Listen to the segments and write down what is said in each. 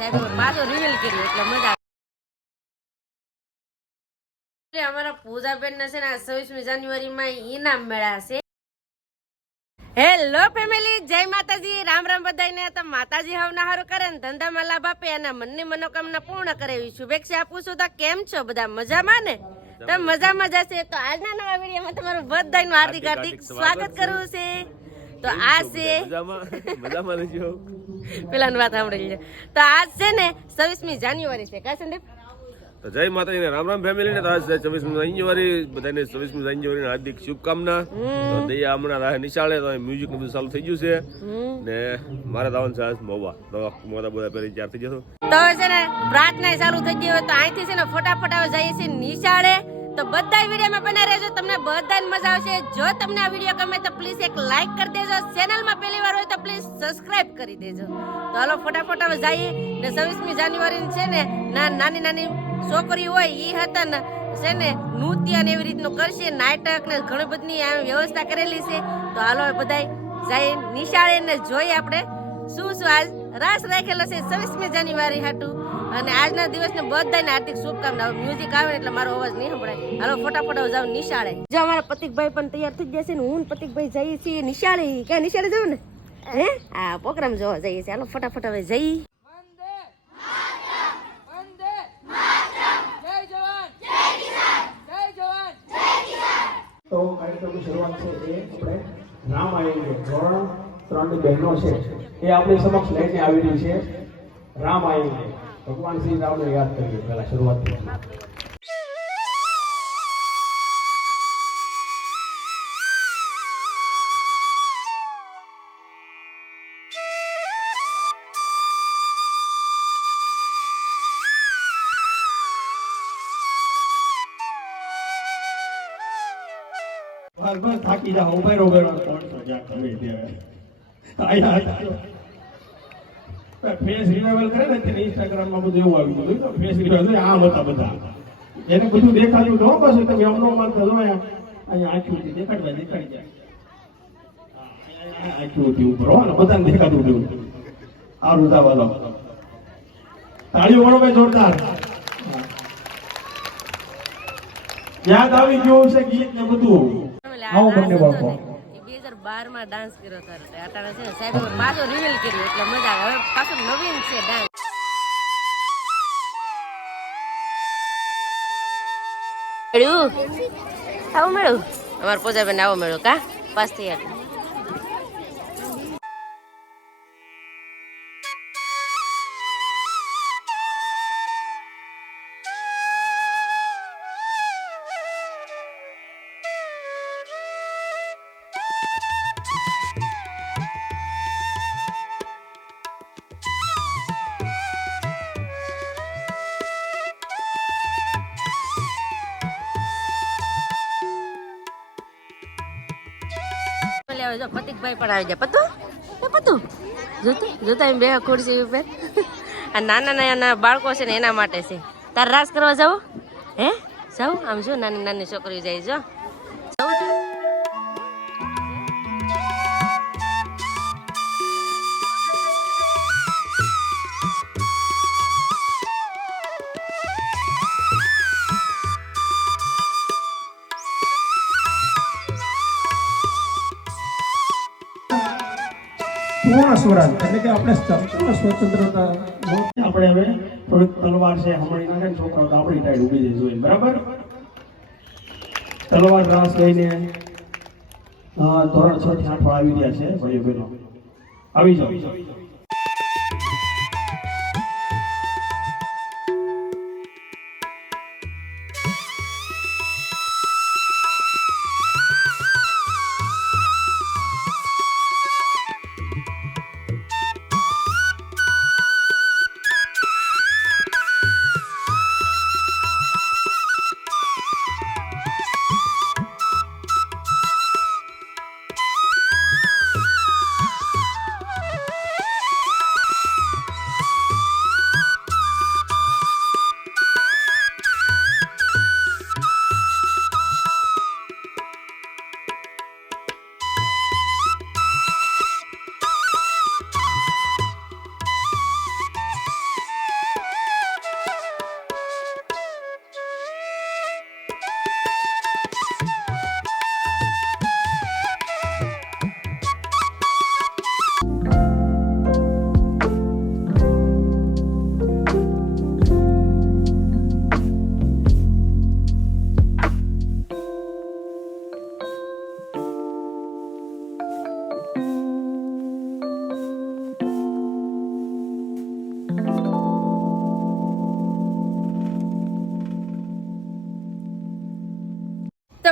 સાહેબ પાછો રિવીલ કર્યું એટલે મજા આવે. અમારા પૂજાબેન ને છે ને 26મી જાન્યુઆરીમાં ઈનામ મેળા છે. હેલો ફેમિલી, જય માતાજી, રામ રામ બધાને. તો માતાજી હવના હારું કરે ને ધંધામાં લાભ આપે અને મનની મનોકામના પૂર્ણ કરે એવી શુભેચ્છા આપું છું. તો કેમ છો બધા, મજામાં ને? તો મજામાં જશે. તો આજના નવા વિડીયોમાં તમારું બધાનું હાર્દિક હાર્દિક સ્વાગત કરવું છે. તો આ છે પેલા વાત સાંભળી લે. તો આજ છે ને 26મી જાન્યુઆરી છે. કા સંદીપ? તો જય માતાજી ને રામ રામ ફેમિલી ને. તો આજ 26મી જાન્યુઆરી, બધાને 26મી જાન્યુઆરી હાર્દિક શુભકામના. તો દયા હમણાં રાહ નિશાળે તો મ્યુઝિક નું બધું ચાલુ થઈ ગયું છે ને મારે દાવન છે મોવા તો મોટા બધા પહેરી તૈયાર થઈ જતો. તો છે ને પ્રાર્થના ચાલુ થઈ ગઈ હોય તો અહીંથી છે ને ફટાફટ આવે જઈએ છીએ નિશાળે. તો બધા વિડીયોમાં બના રહેજો, તમને બધાને મજા આવશે. જો તમને આ વિડીયો ગમે તો પ્લીઝ એક લાઈક કરી દેજો, ચેનલમાં પહેલી વાર હોય તો પ્લીઝ સબસ્ક્રાઇબ કરી દેજો. તો હાલો ફટાફટ હવે જઈએ ને 26મી જાન્યુઆરી છે ને નાની નાની છોકરી હોય ઈ હતા ને છે ને નૃત્ય ને એવી રીતનું કરશે, નાટક ને ઘણી બધી વ્યવસ્થા કરેલી છે. તો હાલો બધા જઈએ નિશાળે ને જોઈએ આપણે શું શું આજ રાસ રાખેલો છે 26મી જાન્યુઆરી હાટું. અને આજના દિવસને બધાને હાર્દિક શુભકામનાઓ. મ્યુઝિક આવે એટલે મારો અવાજ નહીં સંભળાય. હાલો ફટાફટ જાવ નિશાળે. જો અમારા પતિકભાઈ પણ તૈયાર થઈ જશે ને હું પતિકભાઈ જઈએ છીએ નિશાળે. ક્યાં નિશાળે જવું ને? હે હા, પ્રોગ્રામ જોવા જઈએ છીએ. હાલો ફટાફટ હવે જઈએ. તો કાર્યક્રમની શરૂઆત છે એ આપણે રામાયણ ધોરણ 3 ની બહેનો છે એ આપણી સમક્ષ લઈને આવી રહી છે. રામાયણ ભગવાન શ્રી રામને યાદ કરીએ પહેલા શરૂઆત કરીએ. બસ થાકી જા ઉભેરો ઉભેરો કોણ સજા કરે ત્યારે આયા ફેસ રિવાઇવલ કરે ને તે ઇન્સ્ટાગ્રામ માં બધું એવું આવી ગયું. તો ફેસ રિવાઇવલ આમ હતા બધા, એને બધું દેખાડ્યું તો બસ તમે અમનો માનતા જો અહીંયા આંખી દેખાડવા દેખાડી જાય આંખી ઉઠી ઉપર ને બધાને દેખાડું દેવું આ રૂદાવાલો તાળીઓ કરો ભાઈ જોરદાર. યાદ આવી ગયું છે ગીત ને બધું. 2012 માં ડાન્સ કર્યો હતો. અટાણે છે ને સાહેબ પાછો રિવીલ કર્યું એટલે મજા આવે. હવે પાછું નવીન છે ડાન્સ. આવું મળ્યું અમારે પૂજાબેન, આવું મળ્યું કા પાસ તૈયાર. જો પતિકભાઈ પણ આવી જાય. પતું એ પતું જોતું જોતા એમ બે ખુરશી ઉપર. આ નાના નાના બાળકો છે ને એના માટે છે. તાર રાસ કરવા જાવ? હે જાવ? આમ જો નાની નાની છોકરીઓ જાય. જો પૂર્ણ સ્વરાજ એટલે કે આપણે સંપૂર્ણ સ્વતંત્રતા આપણે હવે થોડીક તલવાર છે હમણાં નાખે છોકરાઓ તો આપણી ટાઈડ ઉભી જઈ જોઈએ. બરાબર, તલવાર રાસ લઈને ધોરણ 6 થી 8 આવી રહ્યા છે ભાઈઓ બહેનો, આવી જાઓ.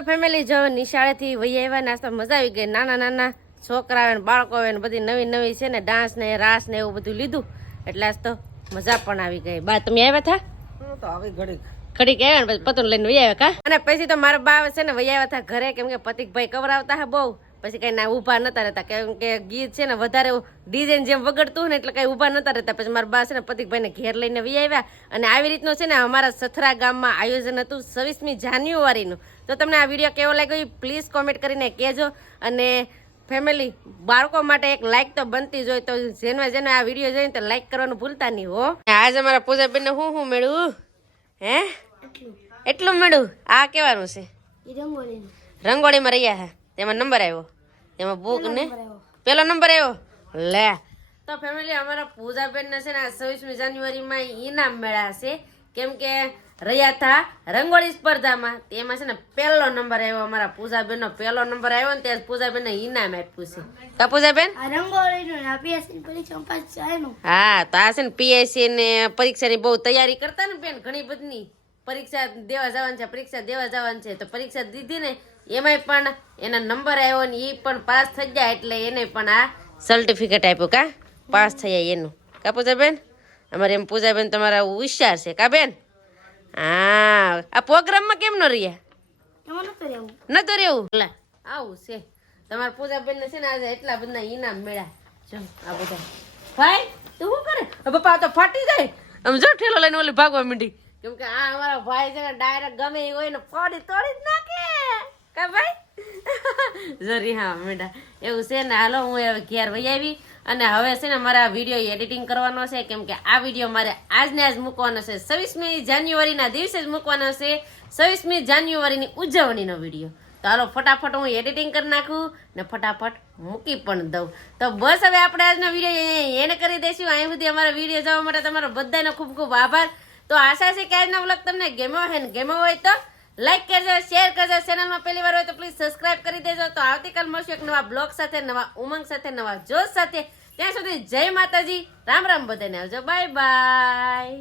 ફેમિલી જો નિશાળેથી વહી આવ્યા નાસ્તા મજા આવી ગઈ. નાના નાના છોકરા આવે ને બાળકો આવે ને બધી નવી નવી છે ને ડાન્સ ને રાસ ને એવું બધું લીધું એટલે આજ તો મજા પણ આવી ગઈ. બા તમે આવ્યા હતા? તો આવી ઘડીક ઘડીક આવ્યા ને પછી પતંગ લઈને વહી આવ્યા કા? અને પછી તો મારા બા છે ને વહી આવ્યા હતા ઘરે, કેમ કે પતિકભાઈ કવરાવતા હા બહુ, પછી કઈ ના ઊભા નતા રહેતા, કેમ કે ગીત છે ને વધારે ડીજે જેમ વગડતું ને એટલે કઈ ઊભા નતા રહેતા. પછી મારા બા છે ને પતિકભાઈ ને ઘેર લઈને વહી આવ્યા. અને આવી રીતનું છે ને અમારા સથરા ગામમાં આયોજન હતું 26મી જાન્યુઆરીનું. તો તમને આ વિડીયો કેવો લાગ્યો એ પ્લીઝ કોમેન્ટ કરીને કહેજો. અને ફેમિલી બાળકો માટે એક લાઈક તો બનતી જ હોય, તો જેને આ વિડીયો જોઈને તો લાઈક કરવાનું ભૂલતા નહીં હો. આજે અમારા પૂજાબેન ને હું મેળવું હે એટલું મેળવું. આ કેવાનું છે? રંગોળીમાં રહ્યા હે, તેમાં નંબર આવ્યો, તેમાં બુક ને પેલો નંબર આવ્યો લે. તો ફેમિલી અમારા પૂજાબેન ને છે ને 26મી જાન્યુઆરીમાં ઈનામ મેળા છે, કેમ કે રહ્યા હતા રંગોળી સ્પર્ધામાં, તેમાં છે ને પહેલો નંબર આવ્યો. અમારા પૂજાબેન નો પહેલો નંબર આવ્યો ને ત્યારે પૂજાબેન ને ઈનામ આપ્યું છે. કા પૂજાબેન? હા, તો આ છે ને પીએસસી ને પરીક્ષાની બહુ તૈયારી કરતા ને બેન, ઘણી બધી પરીક્ષા દેવા જવાનું છે, તો પરીક્ષા દીધી ને એમાંય પણ એના નંબર આવ્યો ને એ પણ પાસ થઈ જાય એટલે એને પણ આ સર્ટિફિકેટ આપ્યું. કા પાસ થઈ જાય એનું? કા પૂજાબેન? અમારે એમ પૂજાબેન તમારા હોશિયાર છે કા બેન? હા, આ પ્રોગ્રામમાં કેમ ન રહ્યા? નતો રહેવું. લે આવું છે તમારા પૂજાબેન ને છે ને આજે એટલા બધા ઇનામ મળ્યા. જો આ બધા ભાઈ તું શું કરે? પપ્પા તો ફાટી જાય આમ, જો ઠેલો લઈને ઓલી ભાગવા માંડી, કેમ કે આ અમારા ભાઈ છે ને ડાયરેક્ટ ગમે એ હોય ને ફોડી તોડી જ નાખે કા ભાઈ? જરી હા મેડા એવું છે ને. હાલો હું હવે ઘેર વહી આવી અને હવે છે ને મારે આ વિડીયો એડિટિંગ કરવાનો છે, કેમ કે આ વિડીયો મારે આજને આજ મૂકવાનો છે. 26મી જાન્યુઆરીના દિવસે જ મૂકવાનો છે, 26મી જાન્યુઆરીની ઉજવણીનો વિડીયો. તો હાલો ફટાફટ હું એડિટિંગ કરી નાખું ને ફટાફટ મૂકી પણ દઉં. તો બસ હવે આપણે આજનો વિડીયો એને કરી દઈશું. અહીં સુધી અમારા વિડીયો જોવા માટે તમારો બધાનો ખૂબ ખૂબ આભાર. તો આશા છે કે આજનો વ્લોગ તમને ગમ્યો હોય ને ગમ્યો હોય તો લાઈક કરજો, શેર કરજો. ચેનલમાં પહેલી વાર હોય તો પ્લીઝ સબસ્ક્રાઇબ કરી દેજો. તો આવતીકાલ મળશું એક નવા બ્લોગ સાથે, નવા ઉમંગ સાથે, નવા જોશ સાથે. ત્યાં સુધી જય માતાજી, રામ રામ બધાને આવજો, બાય બાય.